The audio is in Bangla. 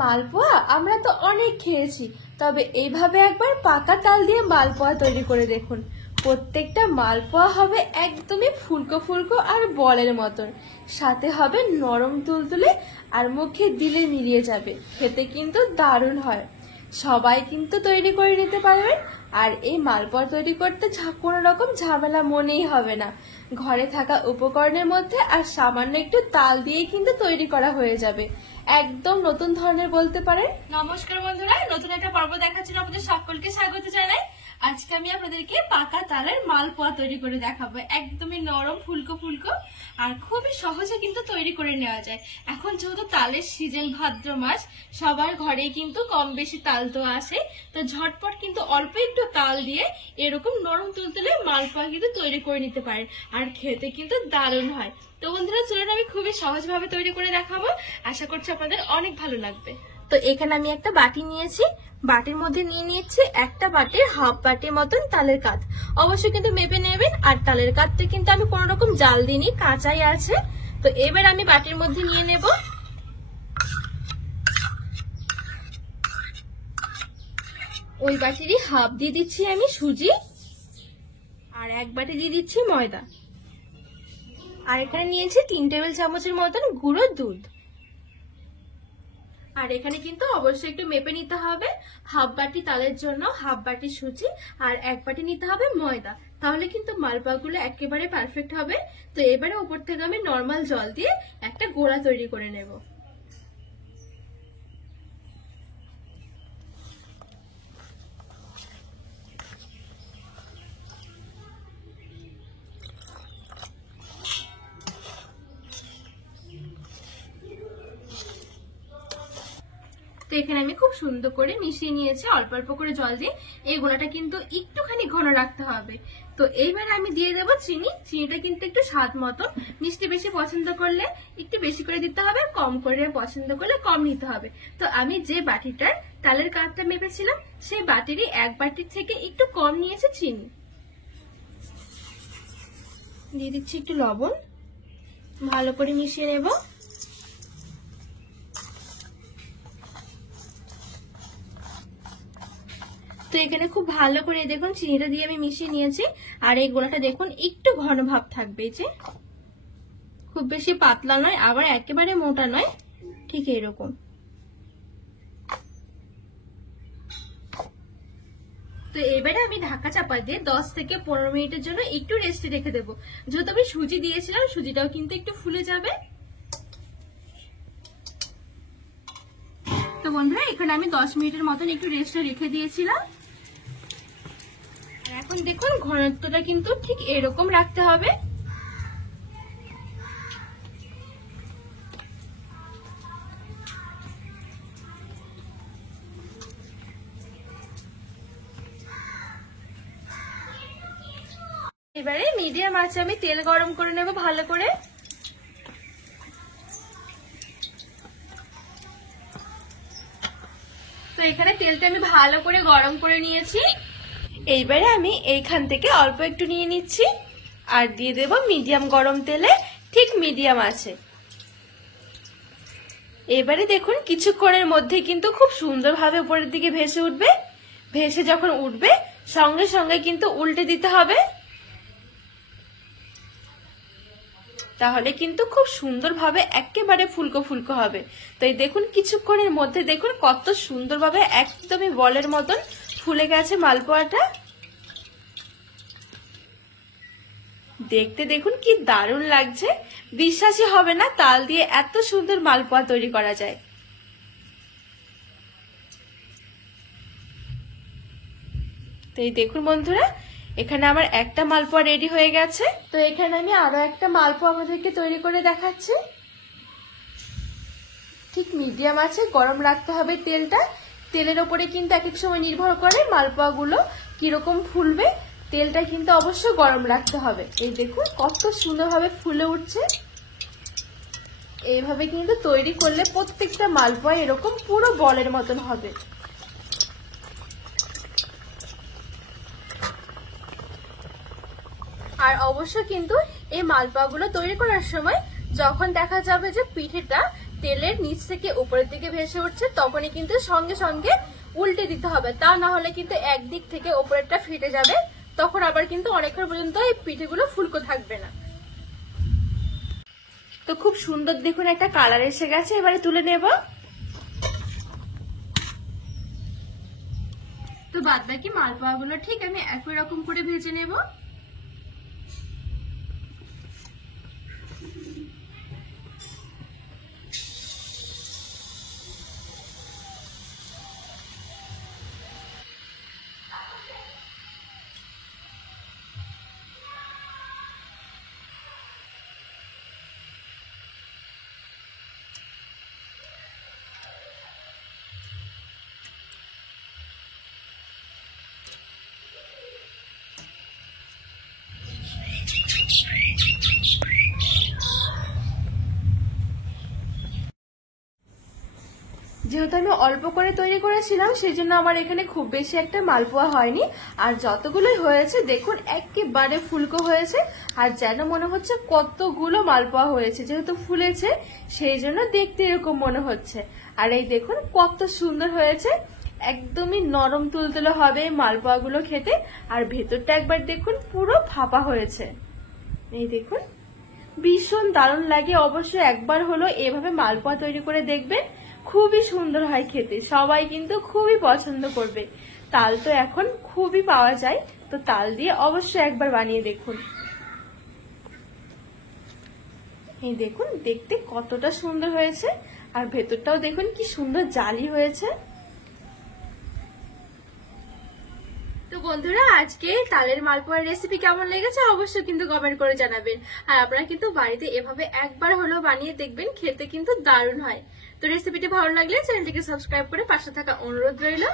মালপোয়া আমরা তো অনেক খেয়েছি, তবে এইভাবে একবার পাকা তাল দিয়ে মালপোয়া তৈরি করে দেখুন। প্রত্যেকটা মালপোয়া হবে একদমই ফুলকো ফুলকো আর বলের মতন, সাথে হবে নরম তুলতুলে আর মুখে দিলে মিলিয়ে যাবে। খেতে কিন্তু দারুণ হয়। সবাই কিন্তু তৈরি করে নিতে পারবেন। আর এই মালপোয়া তৈরি করতে কোনো রকম ঝামেলা মনেই হবে না। ঘরে থাকা উপকরণের মধ্যে আর সামান্য একটু তাল দিয়ে কিন্তু তৈরি করা হয়ে যাবে। একদম নতুন ধরনের বলতে পারেন। নমস্কার বন্ধুরা, নতুন একটা পর্ব দেখার জন্য আপনাদের সকলকে স্বাগত জানাই। আজকে আমি আপনাদেরকে পাকা তালের মালপোয়া তৈরি করে দেখাবো। একদমই নরম ফুলকো ফুলকো আর খুবই সহজে কিন্তু তৈরি করে নেওয়া যায়। এখন যেহেতু তালের সিজন ভাদ্র মাস, সবার ঘরেই কিন্তু কম বেশি তাল তো আসে, তো ঝটপট কিন্তু অল্প একটু তাল দিয়ে এরকম নরম তুলতুলে মালপোয়া কিন্তু তৈরি করে নিতে পারেন। আর খেতে কিন্তু দারুণ হয়। তো বন্ধুরা চলুন আমি খুবই সহজভাবে তৈরি করে দেখাবো। আশা করছি আপনাদের অনেক ভালো লাগবে। তো এখানে আমি একটা বাটি নিয়েছি, বাটির মধ্যে নিয়ে নিয়েছি একটা বাটির হাফ বাটির মতন তালের কাঠ। অবশ্যই কিন্তু মেপে নেবেন। আর তালের কাঠটা কিন্তু আমি কোনো রকম জাল দিইনি, কাঁচাই আছে। তো এবার আমি বাটির মধ্যে নিয়ে নেব ওই বাটিরই হাফ দিয়ে দিচ্ছি আমি সুজি, আর এক বাটি দিয়ে দিচ্ছি ময়দা, আর এখানে নিয়েছি 3 টেবিল চামচের মতন গুঁড়ো দুধ। আর এখানে কিন্তু অবশ্যই একটু মেপে নিতে হবে। হাফ বাটি তালের জন্য হাফ বাটি সুজি আর এক বাটি নিতে হবে ময়দা, তাহলে কিন্তু মালপোয়াগুলো একেবারে পারফেক্ট হবে। তো এবারে উপর থেকে আমি নর্মাল জল দিয়ে একটা গোলা তৈরি করে নেব। তো এখানে আমি খুব সুন্দর করে মিশিয়ে নিয়েছি অল্প অল্প করে জল দিয়ে। এই গোলাটা কিন্তু একটুখানি ঘন রাখতে হবে। তো এইবার আমি দিয়ে দেবো চিনি। চিনিটা কিন্তু একটু স্বাদ মতো, মিষ্টি বেশি পছন্দ করলে একটু বেশি করে দিতে হবে, কম করে পছন্দ করলে কম নিতে হবে। তো আমি যে বাটিটার তালের কাঠটা মেপেছিলাম সেই বাটিরই এক বাটির থেকে একটু কম নিয়েছি চিনি। দিয়ে দিচ্ছি একটু লবণ, ভালো করে মিশিয়ে নেব। তো এখানে খুব ভালো করে দেখুন চিনিটা দিয়ে আমি মিশিয়ে নিয়েছি। আর এই গোলাটা দেখুন একটু ঘন ভাব থাকবে, যে খুব বেশি পাতলা নয় আবার একেবারে মোটা নয়, ঠিক এরকম। তো এবারে আমি ঢাকা চাপা দিয়ে 10 থেকে 15 মিনিটের জন্য একটু রেস্টে রেখে দেবো। যেহেতু আমি সুজি দিয়েছিলাম, সুজিটাও কিন্তু একটু ফুলে যাবে। তো বন্ধুরা এখানে আমি 10 মিনিটের মতন একটু রেস্টে রেখে দিয়েছিলাম। এখন দেখুন ঘনত্বটা কিন্তু ঠিক এরকম রাখতে হবে। এবারে মিডিয়াম আঁচে আমি তেল গরম করে নেব ভালো করে। তো এখানে তেলটা আমি ভালো করে গরম করে নিয়েছি। এইবারে আমি এইখান থেকে অল্প একটু নিয়ে নিচ্ছি আর দিয়ে দেব মিডিয়াম গরম তেলে, ঠিক মিডিয়াম আছে। এবারে দেখুন কিছুক্ষণের মধ্যে কিন্তু খুব সুন্দরভাবে উপরের দিকে ভেসে উঠবে। ভেসে যখন উঠবে সঙ্গে সঙ্গে কিন্তু উল্টে দিতে হবে, তাহলে কিন্তু খুব সুন্দরভাবে একেবারে ফুলকো ফুলকো হবে। তো এই দেখুন কিছুক্ষণের মধ্যে দেখুন কত সুন্দরভাবে একদমই বলের মতন ফুলে গেছে মালপোয়াটা। দেখতে দেখুন কি দারুণ লাগছে, বিশ্বাসই হবে না তাল দিয়ে এত সুন্দর মালপোয়া তৈরি করা যায়। তো এই দেখুন বন্ধুরা এখানে আমার একটা মালপোয়া রেডি হয়ে গেছে। তো এখানে আমি আরো একটা মালপোয়া আমাদেরকে তৈরি করে দেখাচ্ছি। ঠিক মিডিয়াম আছে গরম রাখতে হবে তেলটা। তেলের ওপরে কিন্তু এক এক সময় নির্ভর করে মালপোয়া গুলো কিরকম ফুলবে। তেলটা কিন্তু অবশ্যই গরম রাখতে হবে। এই দেখুন কত সুন্দরভাবে ফুলে উঠছে। এইভাবে কিন্তু তৈরি করলে প্রত্যেকটা মালপোয়া এরকম পুরো বলের মতন হবে। আর অবশ্য কিন্তু এই মালপোয়াগুলো তৈরি করার সময় যখন দেখা যাবে যে পিঠেটা তেলের নিচ থেকে উপরের দিকে ভেসে উঠছে তখনই কিন্তু সঙ্গে সঙ্গে উল্টে দিতে হবে, তা না হলে কিন্তু একদিক থেকে উপরেরটা ফেটে যাবে, তখন আবার কিন্তু অনেকক্ষণ পর্যন্ত এই পিঠেগুলো ফুলকো থাকবে না। তো খুব সুন্দর দেখুন একটা কালার এসে গেছে, এবারে তুলে নেব। তো বাদ বাকি মালপোয়া গুলো ঠিক আমি একই রকম করে ভেজে নেব। যেহেতু আমি অল্প করে তৈরি করেছিলাম সেই জন্য আমার এখানে খুব বেশি একটা মালপোয়া হয়নি, আর যতগুলোই হয়েছে দেখুন একেবারে ফুলকো হয়েছে, আর যেন মনে হচ্ছে কতগুলো মালপোয়া হয়েছে, যেহেতু ফুলেছে সেই জন্য দেখতে এরকম মনে হচ্ছে। আর এই দেখুন কত সুন্দর হয়েছে, একদমই নরম তুলতুলে হবে মালপোয়া গুলো খেতে, আর ভেতরটা একবার দেখুন পুরো ফাঁপা হয়েছে। এই দেখুন ভীষণ দারুণ লাগে, অবশ্যই একবার হলো এভাবে মালপোয়া তৈরি করে দেখবেন, খুবই সুন্দর হয় খেতে, সবাই কিন্তু খুবই পছন্দ করবে। তাল তো এখন খুবই পাওয়া যায়, তো তাল দিয়ে অবশ্যই একবার বানিয়ে দেখুন। এই দেখুন দেখতে কতটা সুন্দর হয়েছে, আর ভেতরটাও দেখুন কি সুন্দর জালি হয়েছে। তো বন্ধুরা আজকে তালের মালপোয়ার রেসিপি কেমন লেগেছে অবশ্যই কিন্তু কমেন্ট করে জানাবেন, আর আপনারা কিন্তু বাড়িতে এভাবে একবার হলেও বানিয়ে দেখবেন, খেতে কিন্তু দারুণ হয়। তো রেসিপিটি ভালো লাগলে চ্যানেলটিকে সাবস্ক্রাইব করে পাশে থাকা অনুরোধ রইল।